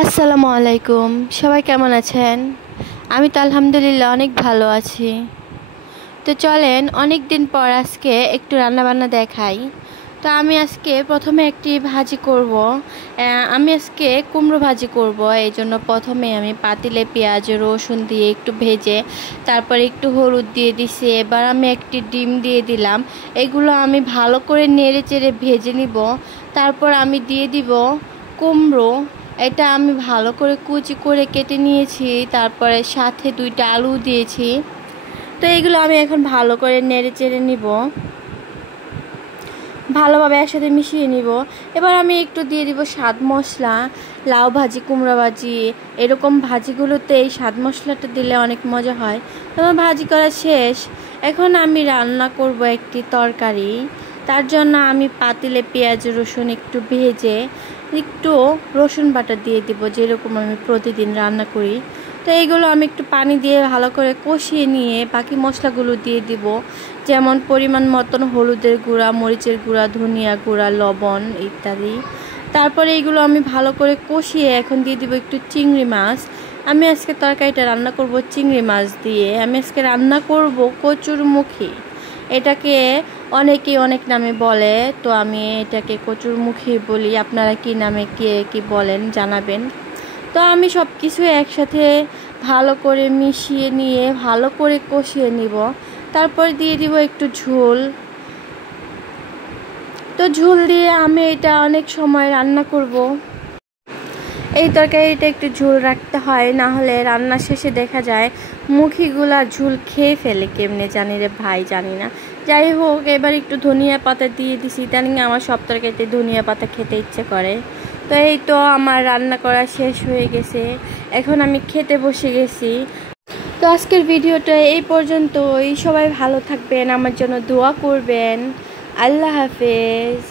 আসসালামু আলাইকুম। সবাই কেমন আছেন? আমি তো আলহামদুলিল্লাহ অনেক ভালো আছি। তো চলেন অনেক দিন পর আজকে একটু রান্নাবান্না দেখাই। তো আমি আজকে প্রথমে একটি ভাজি করব। আমি আজকে কুমড়ো ভাজি করব। এই জন্য প্রথমে আমি পাতিলে পেঁয়াজ রসুন দিয়ে একটু ভেজে তারপরে একটু হলুদ দিয়ে দিছি। এবার আমি একটি ডিম দিয়ে দিলাম। এগুলো আমি ভালো করে নেড়ে চেড়ে ভেজে নিব। তারপর আমি দিয়ে দিব কুমড়ো। এটা আমি ভালো করে কুচি করে কেটে নিয়েছি। তারপরে সাথে 2টা আলু দিয়েছি। তো এইগুলো আমি এখন ভালো করে নেড়ে চেড়ে নিব, ভালোভাবে একসাথে মিশিয়ে নিব। এবার আমি একটু দিয়ে দিব স্বাদ মশলা। লাউ ভাজি, কুমড়া ভাজি, এরকম ভাজিগুলোতে এই স্বাদ মশলাটা দিলে অনেক মজা হয়। তো আমার ভাজি করা শেষ। এখন আমি রান্না করব একটি তরকারি। তার জন্য আমি পাতিলে পেঁয়াজ রসুন একটু ভেজে একটু রসুন বাটা দিয়ে দিব, যেরকম আমি প্রতিদিন রান্না করি। তো এইগুলো আমি একটু পানি দিয়ে ভালো করে কষিয়ে নিয়ে বাকি মশলাগুলো দিয়ে দিব, যেমন পরিমাণ মতন হলুদের গুঁড়া, মরিচের গুঁড়া, ধনিয়া গুঁড়া, লবণ ইত্যাদি। তারপরে এইগুলো আমি ভালো করে কষিয়ে এখন দিয়ে দিব একটু চিংড়ি মাছ। আমি আজকে তরকারিটা রান্না করব চিংড়ি মাছ দিয়ে। আমি আজকে রান্না করব কচুরমুখী। এটাকে অনেকেই অনেক নামে বলে, তো আমি এটাকে কচুরমুখী বলি। আপনারা কি নামে কে কি বলেন জানাবেন। তো আমি সব কিছু একসাথে ভালো করে মিশিয়ে নিয়ে ভালো করে কষিয়ে নিব। তারপর দিয়ে দিব একটু ঝোল। তো ঝোল দিয়ে আমি এটা অনেক সময় রান্না করব। এই তরকারিটা একটু ঝোল রাখতে হয়, না হলে রান্না শেষে দেখা যায় মুখিগুলা ঝোল খেয়ে ফেলে কেমনে জানি রে ভাই, জানি না। যাই হোক, এবার একটু ধনিয়া পাতা দিয়ে দিছি। ইদানিং আমার সব তরকারিতে ধনিয়া পাতা খেতে ইচ্ছে করে। তো এই তো আমার রান্না করা শেষ হয়ে গেছে। এখন আমি খেতে বসে গেছি। তো আজকের ভিডিওটা এই পর্যন্তই। সবাই ভালো থাকবেন, আমার জন্য দোয়া করবেন। আল্লাহ হাফেজ।